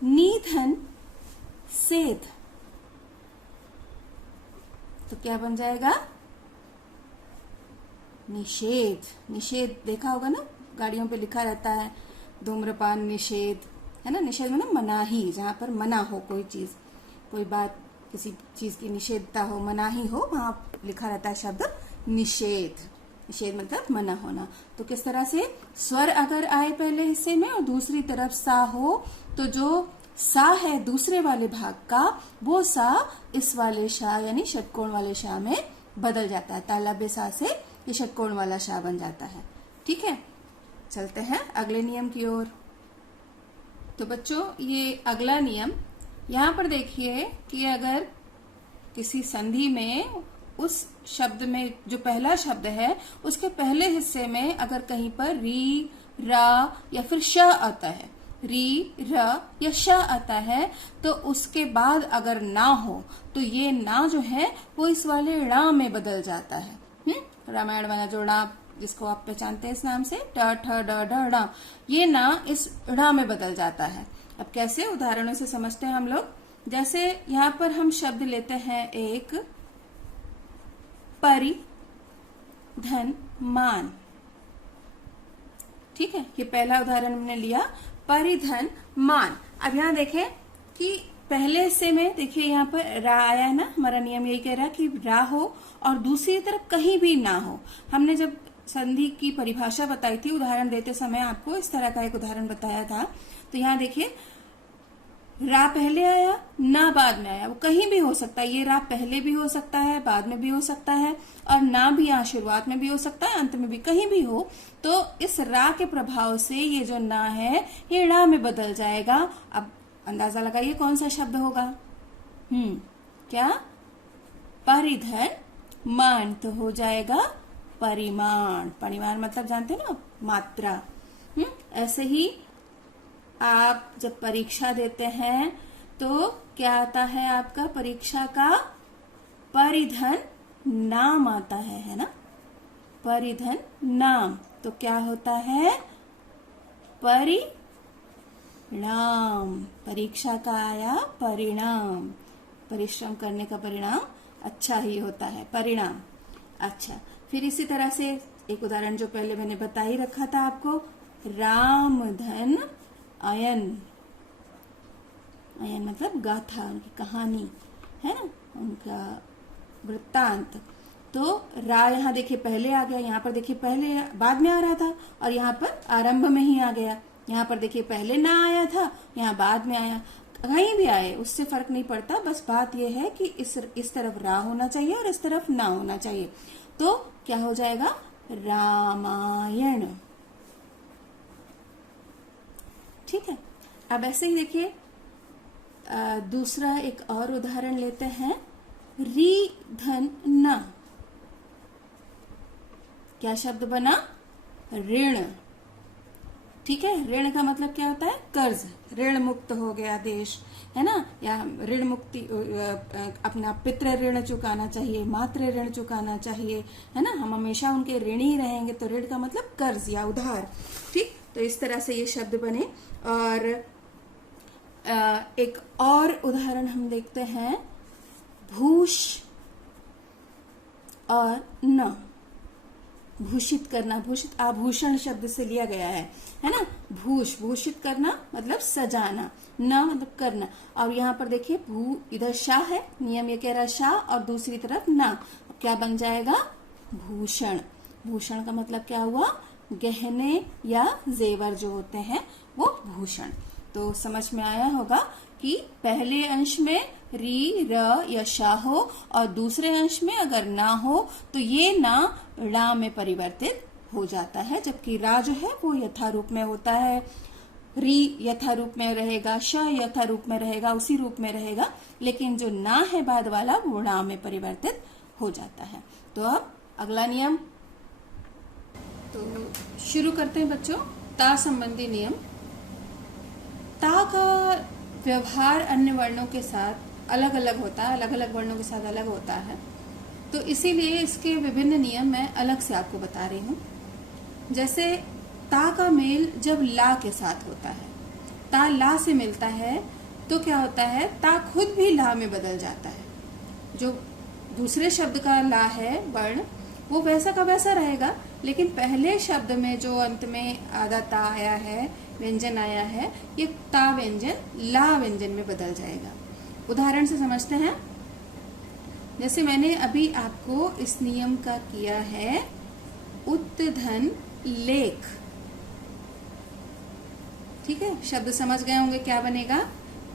निधन सेध, तो क्या बन जाएगा? निषेध। निषेध देखा होगा ना, गाड़ियों पे लिखा रहता है धूम्रपान निषेध, है ना? निषेध मतलब मनाही, जहां पर मना हो कोई चीज, कोई बात, किसी चीज की निषेधता हो, मनाही हो, वहां लिखा रहता है शब्द निषेध। निषेध मतलब मना होना। तो किस तरह से स्वर अगर आए पहले हिस्से में और दूसरी तरफ सा हो, तो जो सा है दूसरे वाले भाग का, वो सा इस वाले शा यानी षटकोण वाले शा में बदल जाता है। तालव्य सा से ये षटकोण वाला शा बन जाता है। ठीक है, चलते हैं अगले नियम की ओर। तो बच्चों, ये अगला नियम, यहाँ पर देखिए कि अगर किसी संधि में उस शब्द में जो पहला शब्द है उसके पहले हिस्से में अगर कहीं पर री, रा या फिर श आता है, री, र या श आता है, तो उसके बाद अगर ना हो तो ये ना जो है वो इस वाले णा में बदल जाता है। रामायण वाला जो णा जिसको आप पहचानते हैं इस नाम से, ट ठ ड ढ णा, ये ना इस णा में बदल जाता है। अब कैसे? उदाहरणों से समझते हैं हम लोग। जैसे यहाँ पर हम शब्द लेते हैं एक परिधन मान। ठीक है, ये पहला उदाहरण हमने लिया, परिधन मान। अब यहाँ देखें कि पहले हिस्से में देखिए यहाँ पर रा आया है ना, हमारा नियम यही कह रहा है कि रा हो और दूसरी तरफ कहीं भी ना हो। हमने जब संधि की परिभाषा बताई थी उदाहरण देते समय, आपको इस तरह का एक उदाहरण बताया था। तो यहाँ देखिए रा पहले आया, ना बाद में आया, वो कहीं भी हो सकता है। ये रा पहले भी हो सकता है, बाद में भी हो सकता है, और ना भी यहाँ शुरुआत में भी हो सकता है, अंत में भी, कहीं भी हो। तो इस रा के प्रभाव से ये जो ना है ये णा में बदल जाएगा। अब अंदाजा लगाइए कौन सा शब्द होगा? क्या? परिधन मान, तो हो जाएगा परिमाण। परिमाण मतलब जानते हैं ना, मात्रा। ऐसे ही आप जब परीक्षा देते हैं तो क्या आता है आपका परीक्षा का? परिधन नाम आता है ना? परिधन नाम, तो क्या होता है? परिणाम। परीक्षा का आया परिणाम, परिश्रम करने का परिणाम अच्छा ही होता है, परिणाम। अच्छा, फिर इसी तरह से एक उदाहरण जो पहले मैंने बता ही रखा था आपको, राम धन अयन। अयन मतलब गाथा, उनकी कहानी है ना, उनका वृत्तांत। तो रा यहाँ देखिए पहले आ गया, यहाँ पर देखिए पहले बाद में आ रहा था, और यहाँ पर आरंभ में ही आ गया। यहाँ पर देखिए पहले ना आया था, यहाँ बाद में आया। कहीं भी आए उससे फर्क नहीं पड़ता, बस बात यह है कि इस तरफ रा होना चाहिए और इस तरफ ना होना चाहिए। तो क्या हो जाएगा? रामायण। ठीक है। अब ऐसे ही देखिए दूसरा एक और उदाहरण लेते हैं, री धन न। क्या शब्द बना? ऋण। ठीक है, ऋण का मतलब क्या होता है? कर्ज। ऋण मुक्त हो गया देश, है ना, या ऋण मुक्ति, अपना पितृ ऋण चुकाना चाहिए, मातृ ऋण चुकाना चाहिए, है ना, हम हमेशा उनके ऋणी रहेंगे। तो ऋण का मतलब कर्ज या उधार। ठीक, तो इस तरह से ये शब्द बने। और एक और उदाहरण हम देखते हैं, भूष और न। भूषित करना, भूषित आभूषण शब्द से लिया गया है ना। भूष, भूषित करना मतलब सजाना, न मतलब करना। और यहाँ पर देखिए भू, इधर शाह है, नियम ये कह रहा है शाह, और दूसरी तरफ ना, क्या बन जाएगा? भूषण। भूषण का मतलब क्या हुआ? गहने या जेवर जो होते हैं वो भूषण। तो समझ में आया होगा कि पहले अंश में री, र या शा हो और दूसरे अंश में अगर ना हो तो ये ना णा में परिवर्तित हो जाता है, जबकि रा जो है वो यथारूप में होता है। री यथा रूप में रहेगा, श यथा रूप में रहेगा, उसी रूप में रहेगा, लेकिन जो ना है बाद वाला वो णा में परिवर्तित हो जाता है। तो अब अगला नियम, तो शुरू करते हैं बच्चों। ता संबंधी नियम। ता का व्यवहार अन्य वर्णों के साथ अलग अलग होता है, अलग अलग वर्णों के साथ अलग होता है, तो इसीलिए इसके विभिन्न नियम मैं अलग से आपको बता रही हूँ। जैसे ता का मेल जब ला के साथ होता है, ता ला से मिलता है तो क्या होता है, ता खुद भी ला में बदल जाता है। जो दूसरे शब्द का ला है वर्ण, वो वैसा का वैसा रहेगा, लेकिन पहले शब्द में जो अंत में आधा ता आया है, व्यंजन आया है, ये ता व्यंजन ला व्यंजन में बदल जाएगा। उदाहरण से समझते हैं। जैसे मैंने अभी आपको इस नियम का किया है, उत्धन लेख, ठीक है, शब्द समझ गए होंगे क्या बनेगा।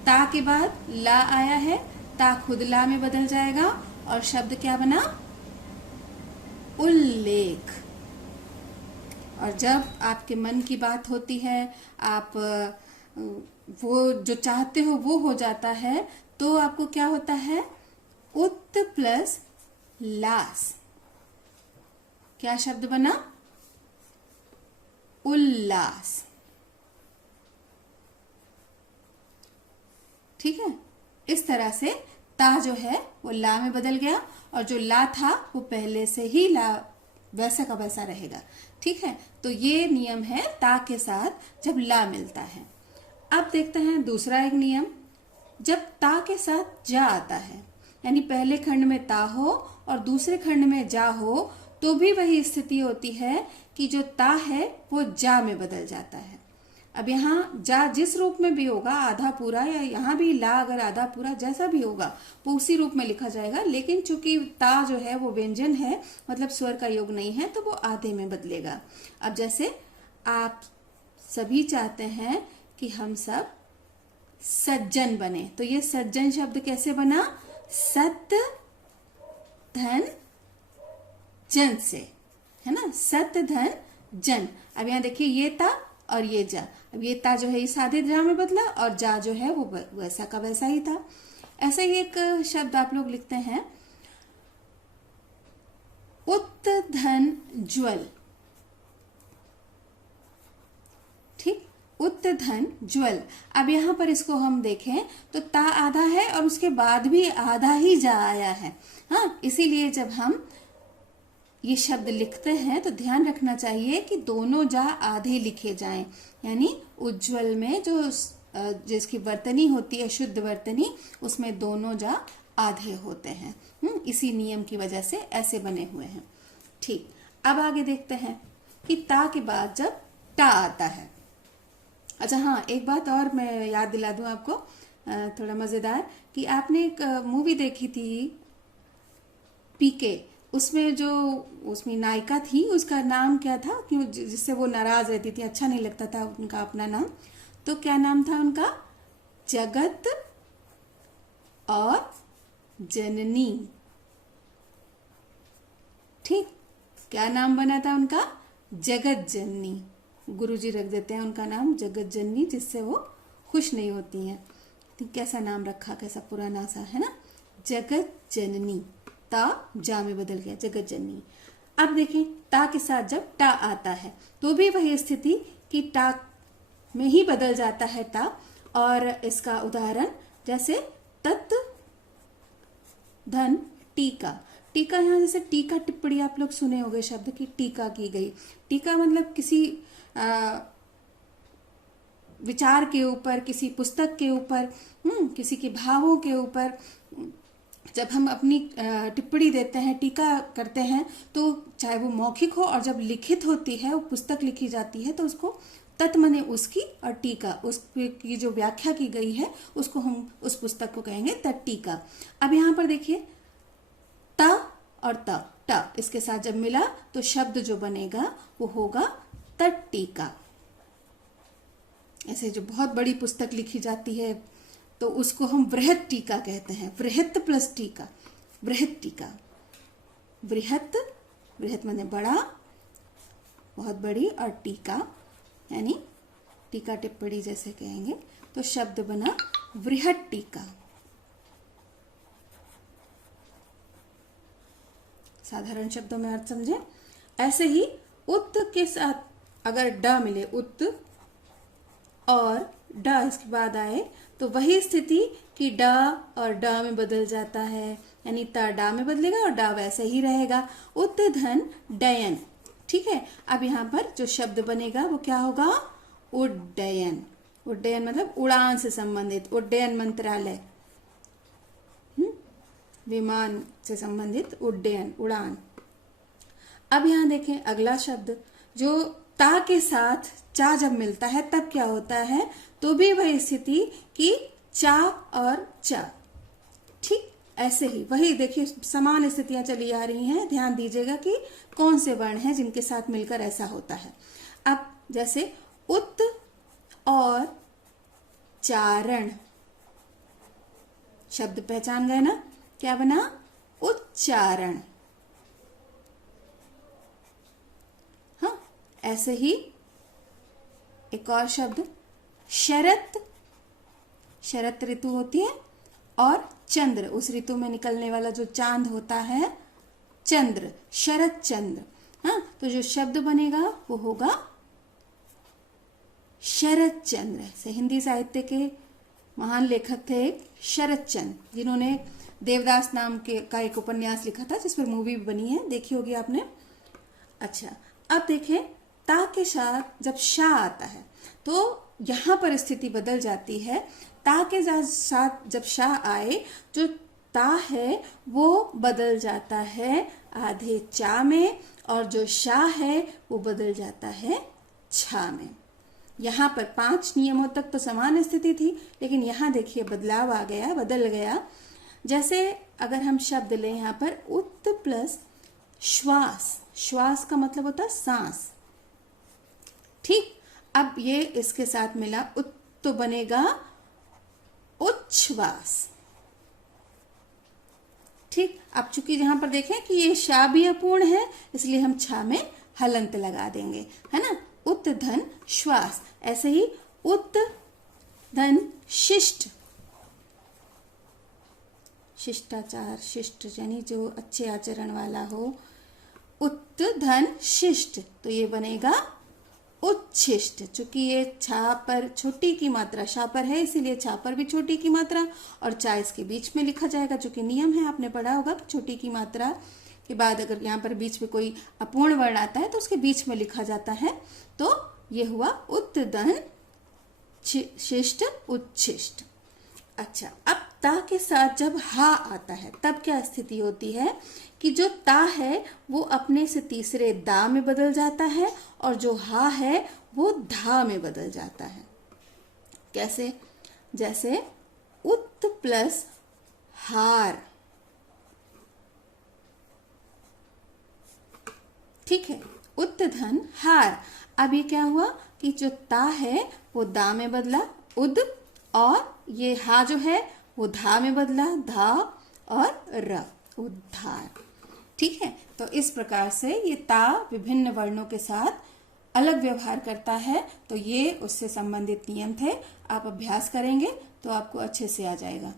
ता के बाद ला आया है, ता खुद ला में बदल जाएगा और शब्द क्या बना, उल्लेख। और जब आपके मन की बात होती है, आप वो जो चाहते हो वो हो जाता है, तो आपको क्या होता है, उत प्लस लास, क्या शब्द बना, उल्लास। ठीक है, इस तरह से ता जो है वो ला में बदल गया और जो ला था वो पहले से ही ला वैसा का वैसा रहेगा। ठीक है, तो ये नियम है ता के साथ जब ला मिलता है। अब देखते हैं दूसरा एक नियम। जब ता के साथ जा आता है, यानी पहले खंड में ता हो और दूसरे खंड में जा हो, तो भी वही स्थिति होती है कि जो ता है वो जा में बदल जाता है। अब यहाँ जा जिस रूप में भी होगा, आधा पूरा, या यहाँ भी ला अगर आधा पूरा जैसा भी होगा वो उसी रूप में लिखा जाएगा, लेकिन चूंकि ता जो है वो व्यंजन है, मतलब स्वर का योग नहीं है, तो वो आधे में बदलेगा। अब जैसे आप सभी चाहते हैं कि हम सब सज्जन बने, तो ये सज्जन शब्द कैसे बना, सत धन जन से, है ना, सत धन जन। अब यहाँ देखिए ये ता और ये जा, अब ये ता जो है इस आधे जा में बदला और जा जो है वो वैसा का वैसा ही था। ऐसा ही एक शब्द आप लोग लिखते हैं, उत्धन ज्वल। ठीक, उत्धन ज्वल। अब यहाँ पर इसको हम देखें तो ता आधा है और उसके बाद भी आधा ही जा आया है। हाँ, इसीलिए जब हम ये शब्द लिखते हैं तो ध्यान रखना चाहिए कि दोनों जा आधे लिखे जाएं, यानी उज्ज्वल में जो जिसकी वर्तनी होती है, शुद्ध वर्तनी, उसमें दोनों जा आधे होते हैं। इसी नियम की वजह से ऐसे बने हुए हैं। ठीक, अब आगे देखते हैं कि ता के बाद जब टा आता है। अच्छा हाँ, एक बात और मैं याद दिला दूं आपको, थोड़ा मजेदार, कि आपने एक मूवी देखी थी पीके, उसमें जो उसमें नायिका थी उसका नाम क्या था, कि जिससे वो नाराज रहती थी, अच्छा नहीं लगता था उनका अपना नाम, तो क्या नाम था उनका, जगत और जननी। ठीक, क्या नाम बना था उनका, जगत जननी। गुरुजी रख देते हैं उनका नाम जगत जननी, जिससे वो खुश नहीं होती हैं। तो कैसा नाम रखा, कैसा पुराना सा है ना, जगत जननी। ता जा में बदल गया, जगत जननी। अब देखिए ता के साथ जब टा आता है तो भी वही स्थिति कि टा में ही बदल जाता है ता। और इसका उदाहरण जैसे तत् धन टीका। टीका, यहाँ जैसे टीका टिप्पणी आप लोग सुने होंगे शब्द की टीका की गई। टीका मतलब किसी विचार के ऊपर, किसी पुस्तक के ऊपर, किसी के भावों के ऊपर जब हम अपनी टिप्पणी देते हैं, टीका करते हैं, तो चाहे वो मौखिक हो और जब लिखित होती है, वो पुस्तक लिखी जाती है, तो उसको तत् माने उसकी और टीका उसकी जो व्याख्या की गई है उसको हम उस पुस्तक को कहेंगे तत्टीका। अब यहाँ पर देखिए त और ट इसके साथ जब मिला तो शब्द जो बनेगा वो होगा तत्टीका। ऐसे जो बहुत बड़ी पुस्तक लिखी जाती है तो उसको हम वृहत टीका कहते हैं। वृहत प्लस टीका, वृहत टीका। वृहत, वृहत माने बड़ा, बहुत बड़ी, और टीका यानी टीका टिप्पणी जैसे कहेंगे, तो शब्द बना वृहद टीका। साधारण शब्दों में अर्थ समझे। ऐसे ही उत के साथ अगर ड मिले, उत और ड इसके बाद आए, तो वही स्थिति कि ड और ड में बदल जाता है, यानी त डा में बदलेगा और डा वैसे ही रहेगा। उत धन डयन। ठीक है, अब यहाँ पर जो शब्द बनेगा वो क्या होगा? उड्डयन। उड्डयन मतलब उड़ान से संबंधित, उड्डयन मंत्रालय, विमान से संबंधित उड्डयन, उड़ान। अब यहां देखें अगला शब्द, जो ता के साथ चा जब मिलता है तब क्या होता है? तो भी वही स्थिति कि चा और चा। ठीक, ऐसे ही वही देखिए समान स्थितियां चली आ रही हैं। ध्यान दीजिएगा कि कौन से वर्ण हैं जिनके साथ मिलकर ऐसा होता है। अब जैसे उत और चारण, शब्द पहचान गए ना? क्या बना? उच्चारण। हाँ, ऐसे ही एक और शब्द शरत। शरत ऋतु होती है, और चंद्र, उस ऋतु में निकलने वाला जो चांद होता है, चंद्र, शरत चंद्र। हाँ, तो जो शब्द बनेगा वो होगा शरत चंद्र। से हिंदी साहित्य के महान लेखक थे शरत चंद्र, जिन्होंने देवदास नाम के का एक उपन्यास लिखा था जिस पर मूवी भी बनी है, देखी होगी आपने। अच्छा, अब देखें ता के साथ जब शा आता है तो यहां पर स्थिति बदल जाती है। ता के साथ जब शा आए, जो ता है वो बदल जाता है आधे चा में, और जो शा है वो बदल जाता है छा में। यहाँ पर 5 नियमों तक तो समान स्थिति थी, लेकिन यहाँ देखिए बदलाव आ गया, बदल गया। जैसे अगर हम शब्द लें यहाँ पर उत प्लस श्वास, श्वास का मतलब होता है सांस। ठीक, अब ये इसके साथ मिला उत, तो बनेगा उच्छ्वास। ठीक, अब चूंकि यहां पर देखें कि ये शा भी अपूर्ण है, इसलिए हम छा में हलंत लगा देंगे, है ना? उत धन श्वास। ऐसे ही उत धन शिष्ट, शिष्टाचार, शिष्ट यानी जो अच्छे आचरण वाला हो। उत धन शिष्ट, तो ये बनेगा उच्छिष्ट। चूंकि ये छा पर छोटी की मात्रा शा पर है, इसीलिए छा पर भी छोटी की मात्रा, और चा इसके बीच में लिखा जाएगा। चूंकि नियम है, आपने पढ़ा होगा, छोटी की मात्रा के बाद अगर यहाँ पर बीच में कोई अपूर्ण वर्ण आता है तो उसके बीच में लिखा जाता है। तो ये हुआ उत्तदन शिष्ट उच्छिष्ट। अच्छा, अब ता के साथ जब हा आता है तब क्या स्थिति होती है कि जो ता है वो अपने से तीसरे दा में बदल जाता है, और जो हा है वो धा में बदल जाता है। कैसे? जैसे उत प्लस हार। ठीक है, उत धन हार। अब ये क्या हुआ कि जो ता है वो दा में बदला, उद, और ये हा जो है वो धा में बदला, धा और र, उद्धार। ठीक है, तो इस प्रकार से ये ता विभिन्न वर्णों के साथ अलग व्यवहार करता है। तो ये उससे संबंधित नियम थे। आप अभ्यास करेंगे तो आपको अच्छे से आ जाएगा।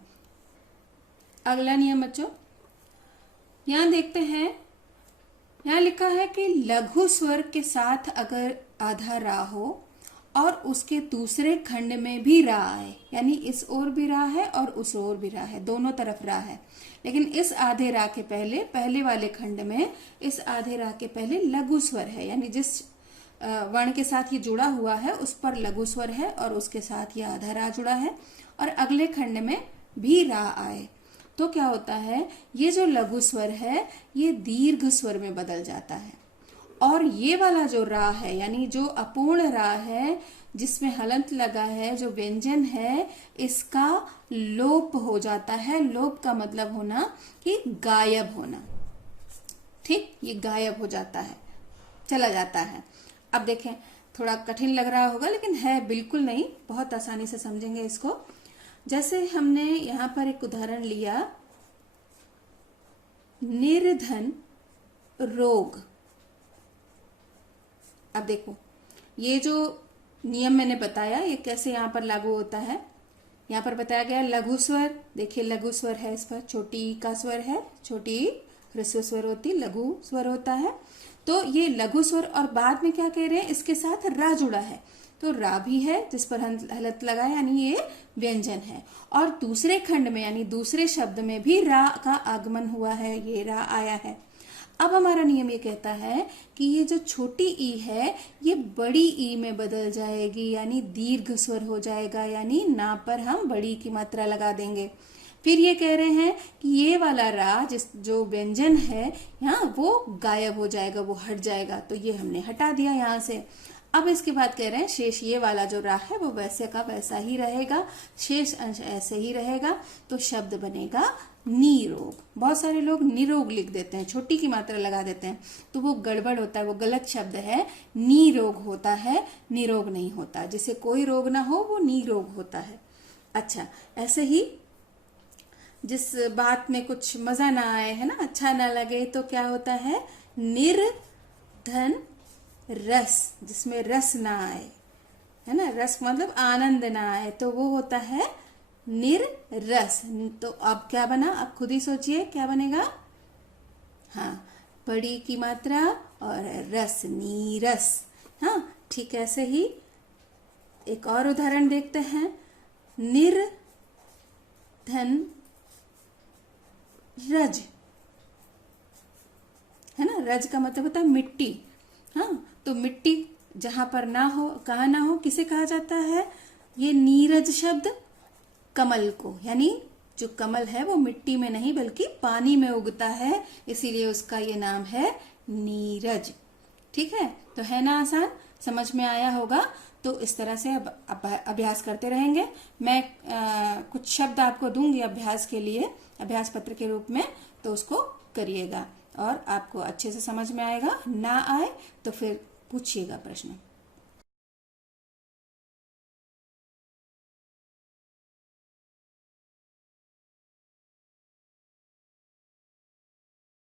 अगला नियम बच्चों, यहां देखते हैं, यहाँ लिखा है कि लघु स्वर के साथ अगर आधा रा हो और उसके दूसरे खंड में भी रा आए, यानी इस ओर भी रा है और उस ओर भी रा है, दोनों तरफ रा है, लेकिन इस आधे रा के पहले, पहले वाले खंड में इस आधे रा के पहले लघु स्वर है, यानी जिस वर्ण के साथ ये जुड़ा हुआ है उस पर लघु स्वर है और उसके साथ ये आधा रा जुड़ा है, और अगले खंड में भी रा आए, तो क्या होता है, ये जो लघु स्वर है ये दीर्घ स्वर में बदल जाता है, और ये वाला जो रा है, यानी जो अपूर्ण रा है जिसमें हलंत लगा है, जो व्यंजन है, इसका लोप हो जाता है। लोप का मतलब होना कि गायब होना। ठीक, ये गायब हो जाता है, चला जाता है। अब देखें, थोड़ा कठिन लग रहा होगा लेकिन है बिल्कुल नहीं, बहुत आसानी से समझेंगे इसको। जैसे हमने यहां पर एक उदाहरण लिया, निर्धन रोग। अब देखो, ये जो नियम मैंने बताया, ये कैसे यहाँ पर लागू होता है। यहाँ पर बताया गया लघु स्वर, देखिए लघु स्वर है, इस पर छोटी ई का स्वर है, छोटी ई ह्रस्व स्वर होती, लघु स्वर होता है। तो ये लघु स्वर और बाद में क्या कह रहे हैं, इसके साथ रा जुड़ा है, तो रा भी है जिस पर हलंत लगा, यानी ये व्यंजन है। और दूसरे खंड में यानी दूसरे शब्द में भी रा का आगमन हुआ है, ये रा आया है। अब हमारा नियम ये कहता है कि ये जो छोटी ई है ये बड़ी ई में बदल जाएगी, यानी दीर्घ स्वर हो जाएगा, यानी ना पर हम बड़ी की मात्रा लगा देंगे। फिर ये कह रहे हैं कि ये वाला रा जो व्यंजन है यहाँ वो गायब हो जाएगा, वो हट जाएगा, तो ये हमने हटा दिया यहाँ से। अब इसके बाद कह रहे हैं शेष ये वाला जो रा है वो वैसे का वैसा ही रहेगा, शेष अंश ऐसे ही रहेगा, तो शब्द बनेगा निरोग। बहुत सारे लोग निरोग लिख देते हैं, छोटी की मात्रा लगा देते हैं, तो वो गड़बड़ होता है, वो गलत शब्द है। निरोग होता है, निरोग नहीं होता। जिसे कोई रोग ना हो वो निरोग होता है। अच्छा, ऐसे ही जिस बात में कुछ मजा ना आए, है ना, अच्छा ना लगे, तो क्या होता है, निर्धन रस, जिसमें रस ना आए, है ना, रस मतलब आनंद ना आए, तो वो होता है निर्रस। तो अब क्या बना, अब खुद ही सोचिए क्या बनेगा। हाँ, बड़ी की मात्रा और रस, नीरस। हाँ, ठीक ऐसे ही एक और उदाहरण देखते हैं। निर्धन रज, है ना, रज का मतलब होता है मिट्टी। हाँ, तो मिट्टी जहां पर ना हो, कहाँ ना हो, किसे कहा जाता है, ये नीरज शब्द कमल को, यानी जो कमल है वो मिट्टी में नहीं बल्कि पानी में उगता है, इसीलिए उसका ये नाम है नीरज। ठीक है, तो है ना आसान, समझ में आया होगा। तो इस तरह से अब अभ्यास करते रहेंगे। मैं कुछ शब्द आपको दूंगी अभ्यास के लिए, अभ्यास पत्र के रूप में, तो उसको करिएगा और आपको अच्छे से समझ में आएगा। ना आए तो फिर पूछिएगा प्रश्न।